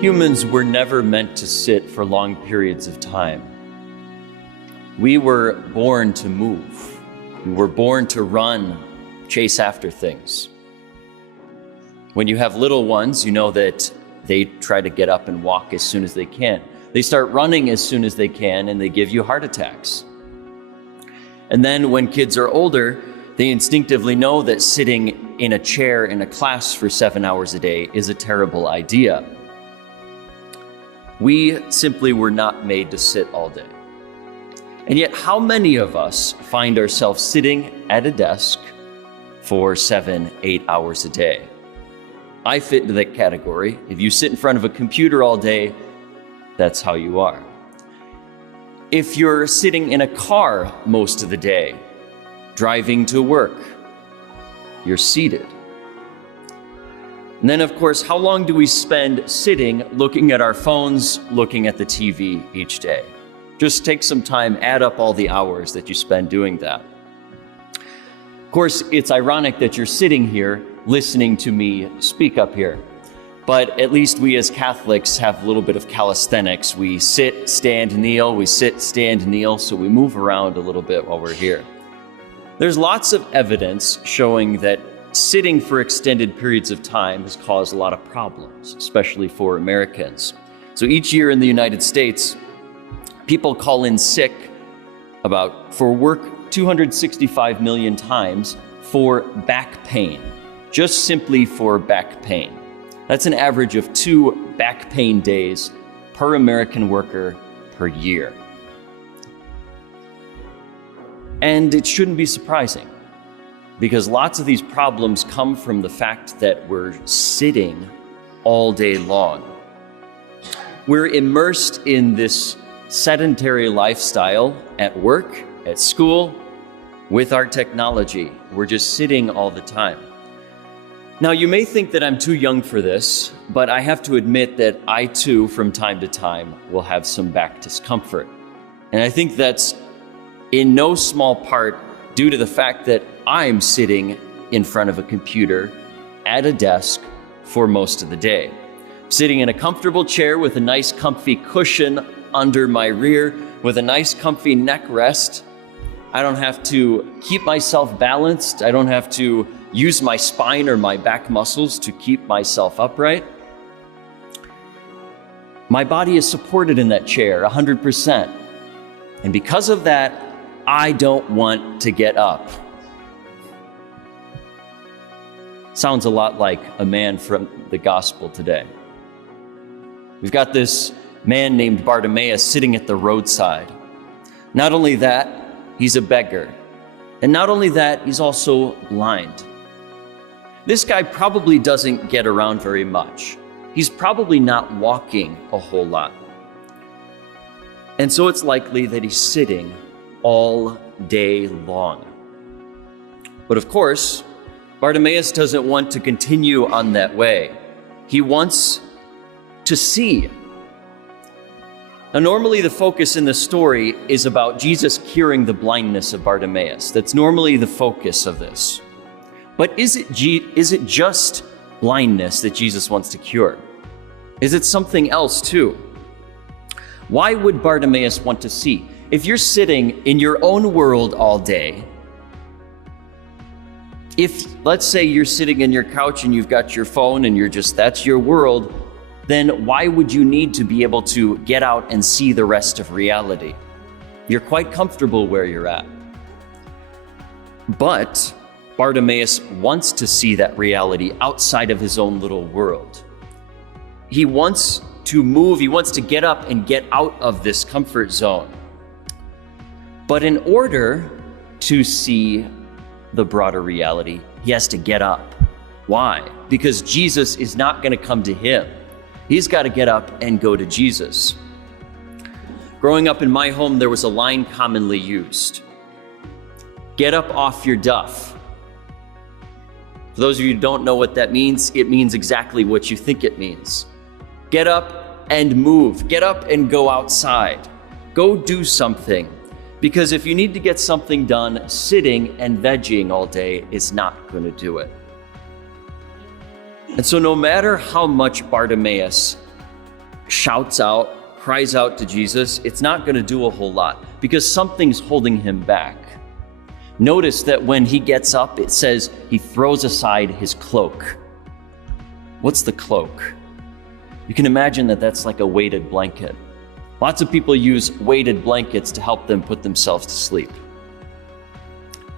Humans were never meant to sit for long periods of time. We were born to move. We were born to run, chase after things. When you have little ones, you know that they try to get up and walk as soon as they can. They start running as soon as they can, and they give you heart attacks. And then when kids are older, they instinctively know that sitting in a chair in a class for 7 hours a day is a terrible idea. We simply were not made to sit all day. And yet, how many of us find ourselves sitting at a desk for 7, 8 hours a day? I fit into that category. If you sit in front of a computer all day, that's how you are. If you're sitting in a car most of the day, driving to work, you're seated. And then, of course, how long do we spend sitting, looking at our phones, looking at the TV each day? Just take some time, add up all the hours that you spend doing that. Of course, it's ironic that you're sitting here listening to me speak up here. But at least we as Catholics have a little bit of calisthenics. We sit, stand, kneel, we sit, stand, kneel, so we move around a little bit while we're here. There's lots of evidence showing that sitting for extended periods of time has caused a lot of problems, especially for Americans. So each year in the United States, people call in sick for work 265 million times for back pain, just simply for back pain. That's an average of 2 back pain days per American worker per year. And it shouldn't be surprising, because lots of these problems come from the fact that we're sitting all day long. We're immersed in this sedentary lifestyle at work, at school, with our technology. We're just sitting all the time. Now, you may think that I'm too young for this, but I have to admit that I too, from time to time, will have some back discomfort. And I think that's in no small part due to the fact that I'm sitting in front of a computer at a desk for most of the day. Sitting in a comfortable chair with a nice comfy cushion under my rear, with a nice comfy neck rest. I don't have to keep myself balanced. I don't have to use my spine or my back muscles to keep myself upright. My body is supported in that chair 100%. And because of that, I don't want to get up. Sounds a lot like a man from the gospel today. We've got this man named Bartimaeus sitting at the roadside. Not only that, he's a beggar. And not only that, he's also blind. This guy probably doesn't get around very much. He's probably not walking a whole lot. And so it's likely that he's sitting all day long. But of course, Bartimaeus doesn't want to continue on that way. He wants to see. Now, normally the focus in the story is about Jesus curing the blindness of Bartimaeus. That's normally the focus of this. But is it just blindness that Jesus wants to cure? Is it something else too? Why would Bartimaeus want to see? If you're sitting in your own world all day, if let's say you're sitting in your couch and you've got your phone and that's your world, then why would you need to be able to get out and see the rest of reality? You're quite comfortable where you're at. But Bartimaeus wants to see that reality outside of his own little world. He wants to move, he wants to get up and get out of this comfort zone. But in order to see the broader reality, he has to get up. Why? Because Jesus is not going to come to him. He's got to get up and go to Jesus. Growing up in my home, there was a line commonly used. Get up off your duff. For those of you who don't know what that means, it means exactly what you think it means. Get up and move. Get up and go outside. Go do something. Because if you need to get something done, sitting and vegging all day is not going to do it. And so no matter how much Bartimaeus shouts out, cries out to Jesus, it's not going to do a whole lot because something's holding him back. Notice that when he gets up, it says he throws aside his cloak. What's the cloak? You can imagine that that's like a weighted blanket. Lots of people use weighted blankets to help them put themselves to sleep.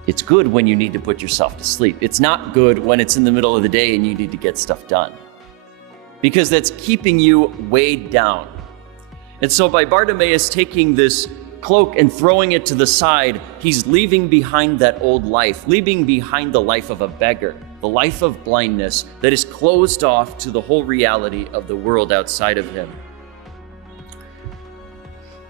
It's good when you need to put yourself to sleep. It's not good when it's in the middle of the day and you need to get stuff done, because that's keeping you weighed down. And so by Bartimaeus taking this cloak and throwing it to the side, he's leaving behind that old life, leaving behind the life of a beggar, the life of blindness that is closed off to the whole reality of the world outside of him.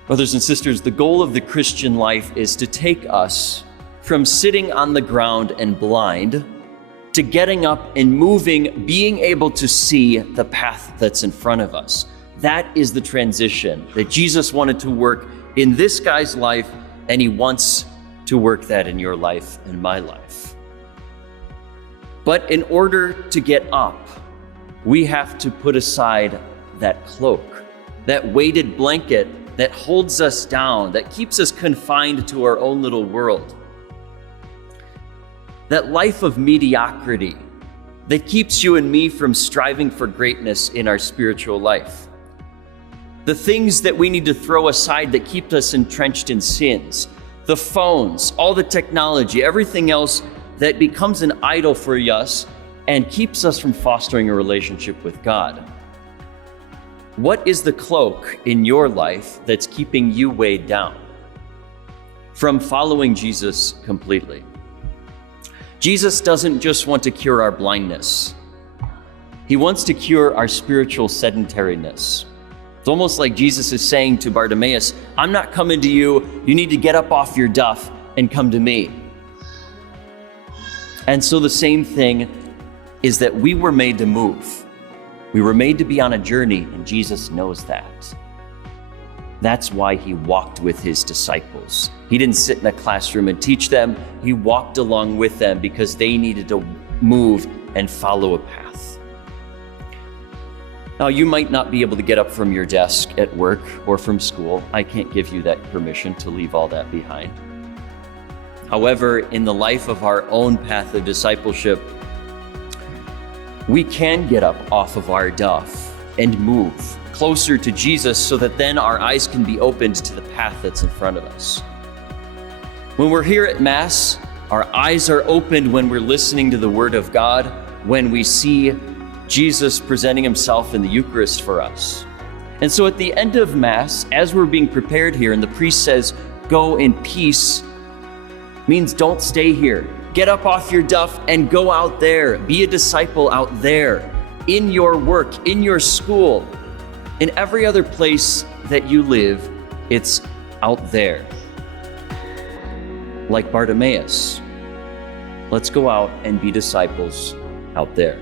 Brothers and sisters, the goal of the Christian life is to take us from sitting on the ground and blind to getting up and moving, being able to see the path that's in front of us. That is the transition that Jesus wanted to work in this guy's life, and he wants to work that in your life and my life. But in order to get up, we have to put aside that cloak, that weighted blanket that holds us down, that keeps us confined to our own little world. That life of mediocrity that keeps you and me from striving for greatness in our spiritual life. The things that we need to throw aside that keep us entrenched in sins, the phones, all the technology, everything else that becomes an idol for us and keeps us from fostering a relationship with God. What is the cloak in your life that's keeping you weighed down from following Jesus completely? Jesus doesn't just want to cure our blindness. He wants to cure our spiritual sedentariness. It's almost like Jesus is saying to Bartimaeus, I'm not coming to you. You need to get up off your duff and come to me. And so the same thing is that we were made to move. We were made to be on a journey, and Jesus knows that. That's why he walked with his disciples. He didn't sit in a classroom and teach them. He walked along with them because they needed to move and follow a path. Now, you might not be able to get up from your desk at work or from school. I can't give you that permission to leave all that behind. However, in the life of our own path of discipleship, we can get up off of our duff and move closer to Jesus so that then our eyes can be opened to the path that's in front of us. When we're here at Mass, our eyes are opened when we're listening to the Word of God, when we see Jesus presenting himself in the Eucharist for us. And so at the end of Mass, as we're being prepared here, and the priest says, go in peace, means don't stay here. Get up off your duff and go out there. Be a disciple out there, in your work, in your school, in every other place that you live. It's out there. Like Bartimaeus, let's go out and be disciples out there.